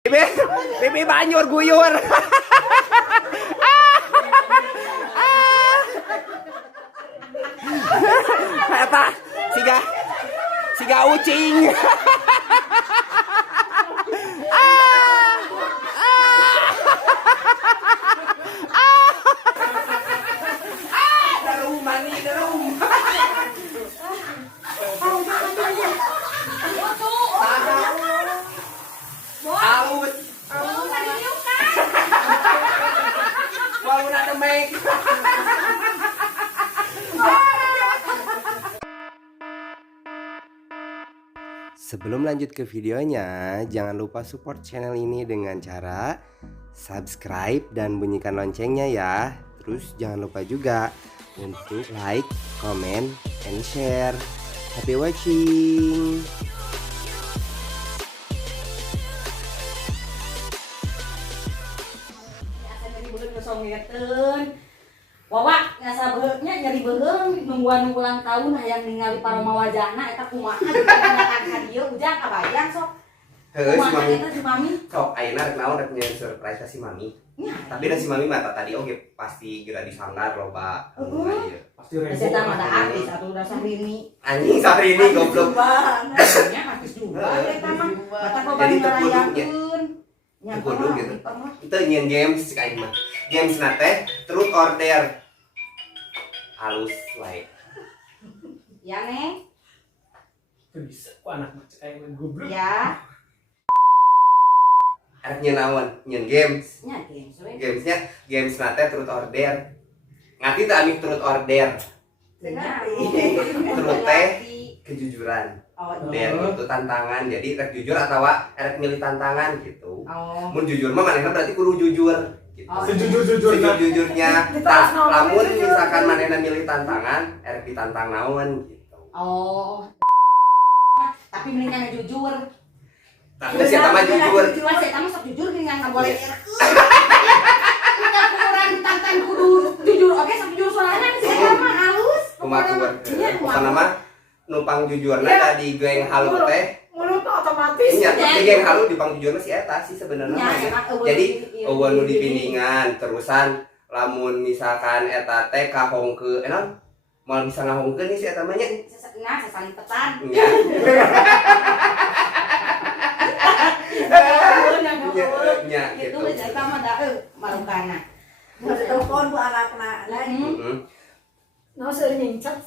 Bibi banjur guyur. Eta siga ucing. Darum mani darum. Aus. Mau nak demek. Sebelum lanjut ke videonya, jangan lupa support channel ini dengan cara subscribe dan bunyikan loncengnya ya. Terus jangan lupa juga untuk like, comment, and share. Happy watching. Wawa ngasa beheuknya nyari beheung nungguan ulang tahun hayang ningali paroma wajahna eta kumaha didatang ka dieu ujang kabayang sok. Heuh si Mami. Si Mami. Sok ayeuna rek naon rek nyeun surprise ka si Mami. Tapi da si Mami mata tadi oge pasti geura disanggar loba. Pasti rebo. Eta mah da artis atuh da Sahrini. Anjing Sahrini goblok. Nya artis juga eta mah. Mata kok Jadi bari tekudu ngarayakeun. Tekudu gitu. Itu nyeun games si aing mah. Games nate truth or dare. Halus wae. Ya Neng. Itu bisa kok anak macet kayak main goblok. Ya. Arek nyeun naon? Nyeun games. Nya games we. Gamesnya games nate truth or dare. Ngati teh amik truth or dare. Truth teh kejujuran. Oh, Dare itu tantangan. Jadi rek jujur atau rek milih tantangan gitu. Oh. Mun jujur mah manehna berarti kudu jujur gitu. Oh. Sejujur-jujurnya. Tah, lamun misalkan manehna milih tantangan, rek ditantang naon gitu. Oh. Tapi mendingan jujur. Tapi si eta mah jujur. Cuma saya tamu sok jujur dengan nggak boleh kurang ditantang kudu jujur oke sok jujur soalnya sih mah halus Kumaha pokona mah numpang jujurna tadi geng halu teh. Mulut otomatis. Iya, tapi geng halu dipang jujurna si eta sih sebenarnya. Jadi eueuh nu dipindingan terusan lamun misalkan eta teh kahongkeun enon moal bisa ngahongkeun nih si eta mah nya. Nah, sesalipetan. Nya. Nya Itu gitu. eta mah da marukana. Harus telepon bu anakna. Heeh. No seueur nyincak.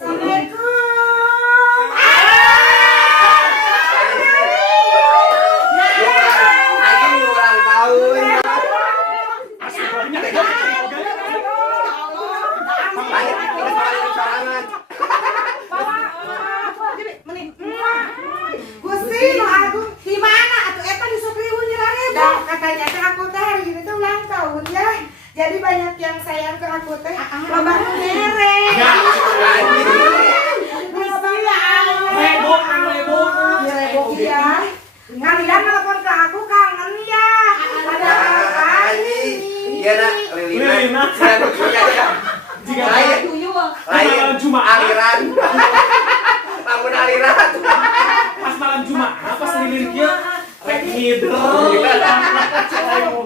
Anjing ulang tahun. Banyak kita sarangan. Gusti nu agung di mana atuh eta di Sukriwu nyerarebu. Dah katanya teh aku teh hari ini tuh ulang tahun ya. Jadi banyak yang sayang ke aku teh. Loba nu nere. Rebo, rebo. Rebo iya. Kalian telepon ke aku kangen ya. Ada Anjing. Iya nak Lilina. Lilina. Saya punya ya. Jika Lain. malam Jumat. Aliran. Lamun aliran. Pas malam Jumat, pas lilin kieu rek ngidel.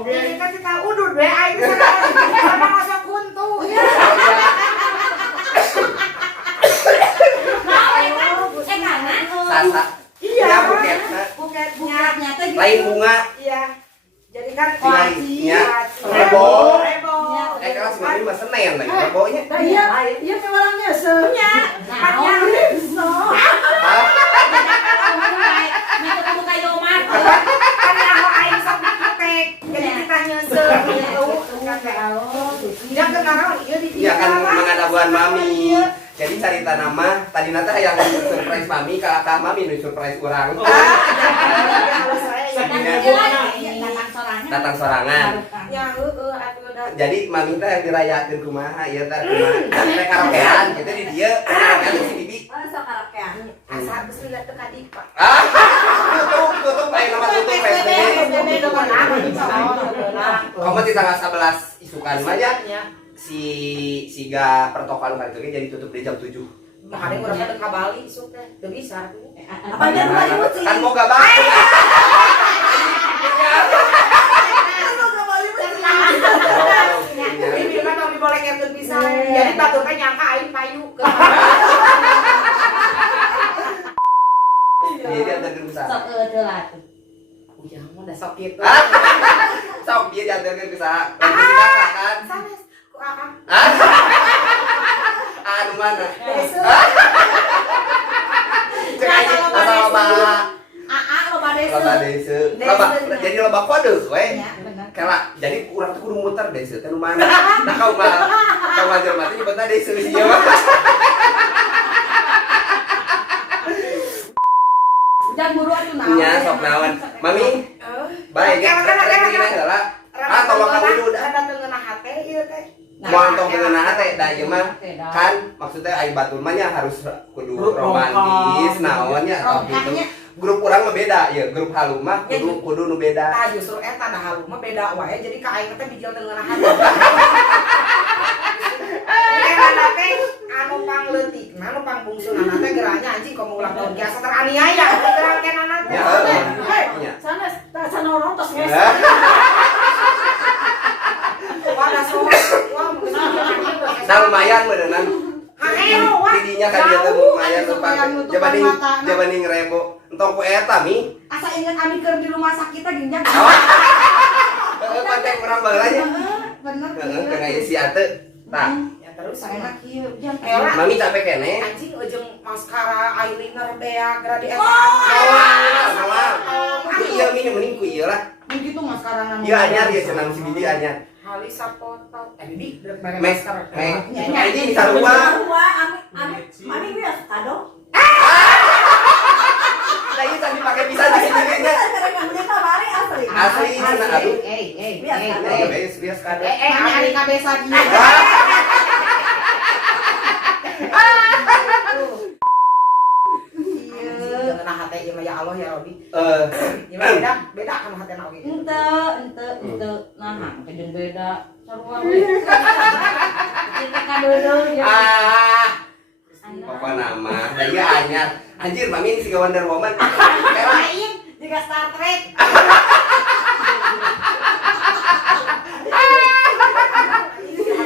ini kasih tahu udud we aing sama ngosok kuntu. Sasa. Iya. Ya buket. Buketnya. Lain bunga. Iya. Jadi kan Iya. Rebo. Kalau si Mami mah Senen lagi rebonya. Iya, iya ke orangnya seunya. Hanya so. Kan yang aing sok diputek. Jadi kita nyeuseum gitu. Yang kenaon ieu di Iya kan mengadabuan Mami. Jadi cerita nama tadi nata yang surprise Mami ka Mami nu surprise urang. Datang sorangan. Ya atuh da. Jadi Mami teh dirayakeun kumaha ieu teh kumaha. Teh karaokean gitu di dieu. Karaokean si Bibi. Sok karaokean. Asa geus lihat teu kadik, Pak. Tutup bae nama tutup PSBB. Kamu di tanggal 11 isukan mah ya. Si pertokoan kali itu jadi tutup di jam 7. Makanya urang teh ka Bali isuk teh teu bisa. Apa dia rumah ibu sih? Kan mau gak banget. sok gitu. Sok dia diantarkan ke sana. Kan? Sanes ku Aang. Anu mana? Besok. Cek aja loba Loba desa. loba desa. Loba jadi loba kode we. Ya, benar. Kala jadi urang teh kudu muter desa teh nu mana. Nah kau wajar mah teh nyebutna desa sih mah. Ujang buru atuh naon. Nya sok naon. Mami, baik ya. Heula. Tolong kamu dulu dah. Ada tengenah hate ieu teh. Moal tong keunah teh da ieu mah kan maksudnya ai batur mah nya harus kudu romantis naon nya gitu. Grup urang mah beda ya, grup halu mah kudu nu beda. Tah justru eta da halu mah beda wae jadi ka aing teh bijil tengenah hate. Kenana teh anu pangleutikna anu pangbungsunana teh geuranya anjing komo ulang tahun biasa teraniaya geurang kenana teh. Ya. Sanes tah sanorong tos geus. Pada soal Nah lumayan beneran. Tidinya kan dia teh lumayan tuh Pak. Jabaning rebo. Entong ku eta mi. Asa inget ami keur di rumah sakit teh ginjak. Heeh konten urang baheulanya. Bener. Heeh kana si ate. Tah. ya terus Enak ieu jeung Mami capek kene. anjing ujung maskara eyeliner beak gradi eta. Mawar. Ku ieu mi mending ku ieu lah. mun kitu mas karangan. Ieu anyar ya cenah si Bibi anyar. Halisa foto. Bibi rek bare Mes, masker. ini sarua. Mami biasa kado. Nah ini tadi pakai pisah di sini nya. Asli cenah aduh. Bias kado. Ari kabesa dia. Nah hate ieu mah ya Allah ya Robi. Ieu beda kan hate na oge. Ente nah kejen beda sarua we. Kita kado ya. Papa nama. Da ieu anyar. Anjir Mami ini si Wonder Woman. Lain juga Star Trek.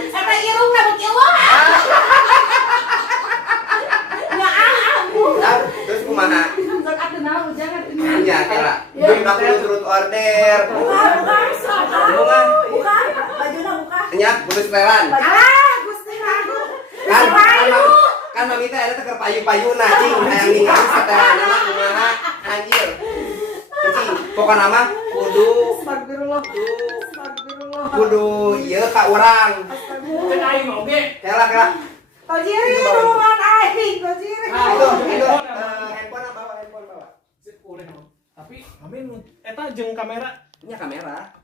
Eta irung na beuki eueuh. Terus kumaha? Sok atuh naon ujang atuh. Nya kira. Budak kudu turut order. Bukan. Nya kudu setelan. Alah Gusti aku. Kan Mami teh ada teker payu-payuna cing hayang ningali setelanna mah kumaha anjir. Cing pokona mah kudu Astagfirullah. kudu ieu ka urang. Cek aing oge. Kela. Tojiri tulungan aing, tojiri. Itu handphone bawa. Sip urang. Tapi amin eta jeung kamera Nya kamera.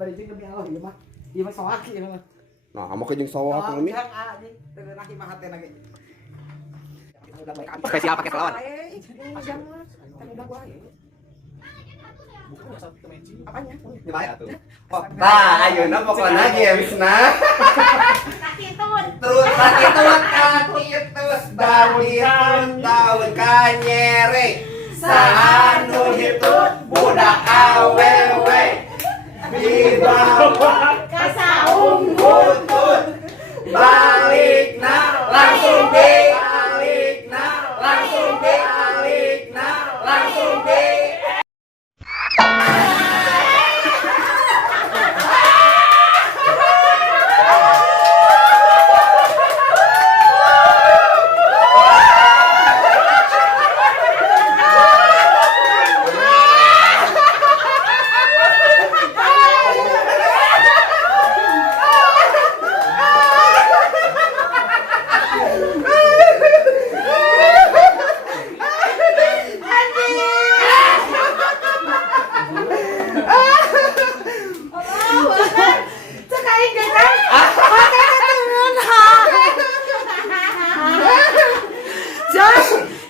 Bari jeung ke bawah ieu mah. Ieu mah soak ieu mah. Nah, kamu ke jeung sawah atuh Mami. Tengenah imah hate na ge. Spesial pakai selawan. Jangan. Kan udah gua ya. bukan asal kita matching. Apanya? Dibayar tuh. Nah, ayeuna pokona gamesna. Terus kaki terus daun kanyere. Sahanu hitut budak awewe. Dibawa Kasaung butut. Balikna langsung balikna langsung balikna langsung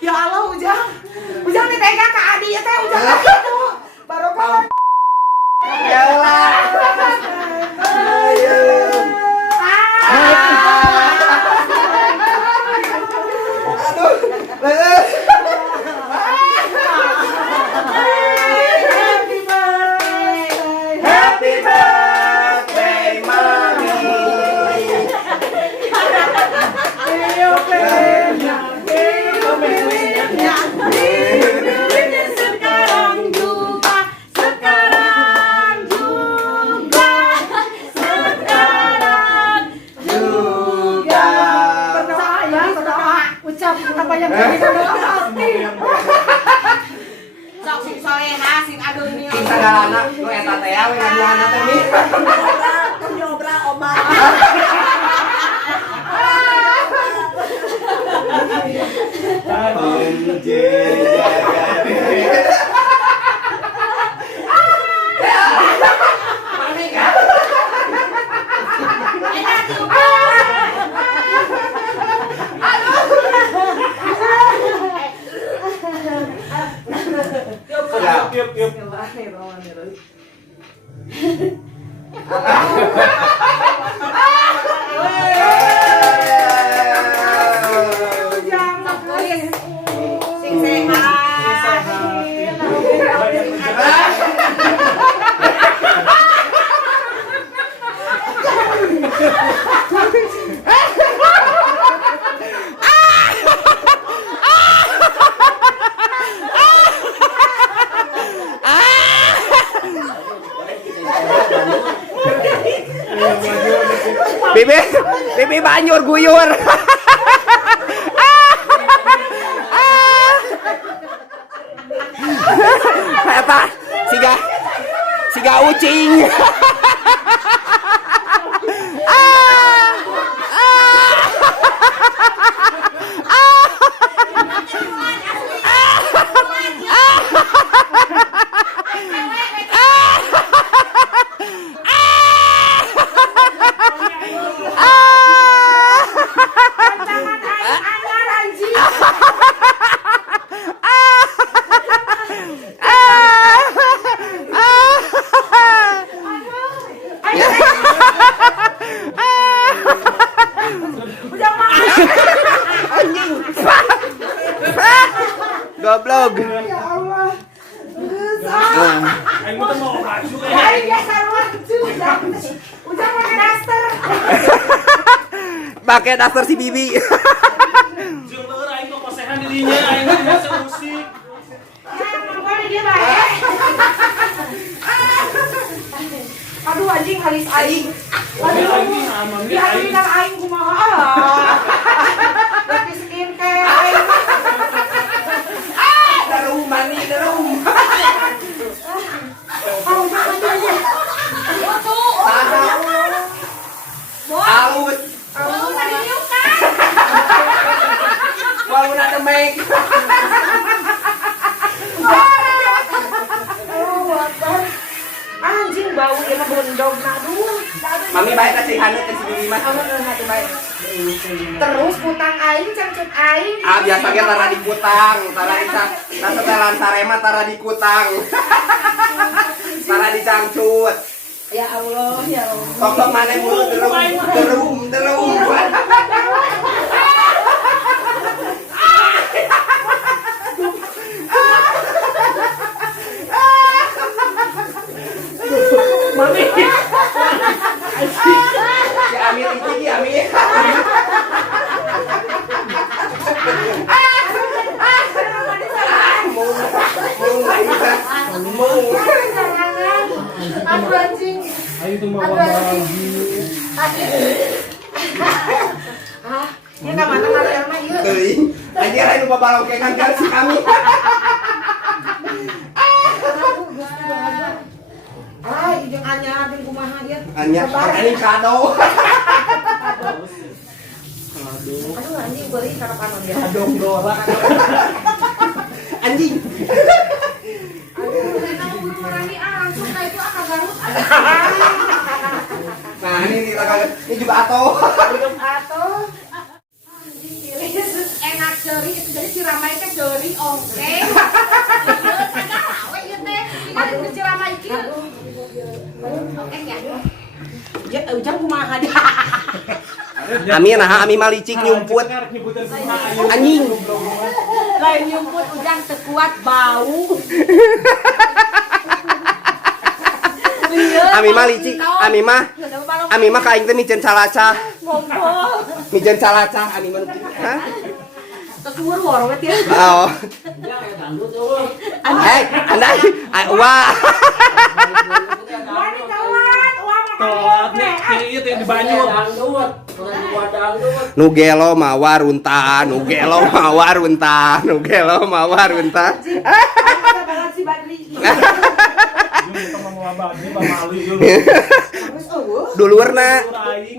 Ya Allah, Ujang ditega ke Adi ya teh Ujang itu. Baru kau. Happy birthday, Mami. Komen tulisnya. andalanna nu eta teh we ngaduana teh Mi. Nyobra obat. Bibi banjur guyur. Eta siga ucing. Goblok. Ya Allah. Aing mah mau baju Aing biasa lucu. Udah pakai daster. Pakai daster si Bibi. jeung leur aing mah kosehan dirinya aing mah bisa musik. Ya, emang dia baik. Aduh anjing halis aing. Aduh aing sama Di aing kan aing kumaha. Tapi skincare aing. Darum mani darum. Alus. Walau ada make. Anjing bau ya bondog aduh. Mami baik kasih hanut ke si Bibi mah. Terus putang aing cangcut aing. Ah biasa ge tara dikutang, tara dicang. Nah setelan sarema tara dikutang. Tara dicangcut. Ya Allah, ya Allah. Kok mana mulut derum. Mami. Si Amir itu ki Amir. Aduh anjing. Aing tuh mau baju. Ini enggak mata kalian mah ieu. Teuing. Anjir aya nu babalongkengan ka si kami. Jeung anyar jeung kumaha ieu. Anya ini kado. Aduh anjing beuring karapanon dia. Adong dora. Anjing. Langsung kayak itu akal garut. Nah, ini juga ato. Hidup atuh. Enak ceri itu jadi Ciramai teh ceri oke. Sagala we ieu teh. Tinggal di Ciramai kieu. Oke ya. Ya ujang kumaha dia. Ami nah ami malicik nyumput. Anjing. Lain nyumput ujang teu kuat bau. Ami malicik, ami mah kaing teh mijeun salaca. Mijeun salaca ami mah. Hah? Keluar warwet ya. Oh. Hei, andai. Wah. Wani telat, wah Telatnya kieu yang di banyu. Dangdut, buat dangdut. Nu gelo mawar unta, nu gelo mawar unta, nu gelo mawar unta. Kita balas si Badri. Yuk, kita mau ngabadi, Pak Mali yuk. Terus Duluerna. Aing.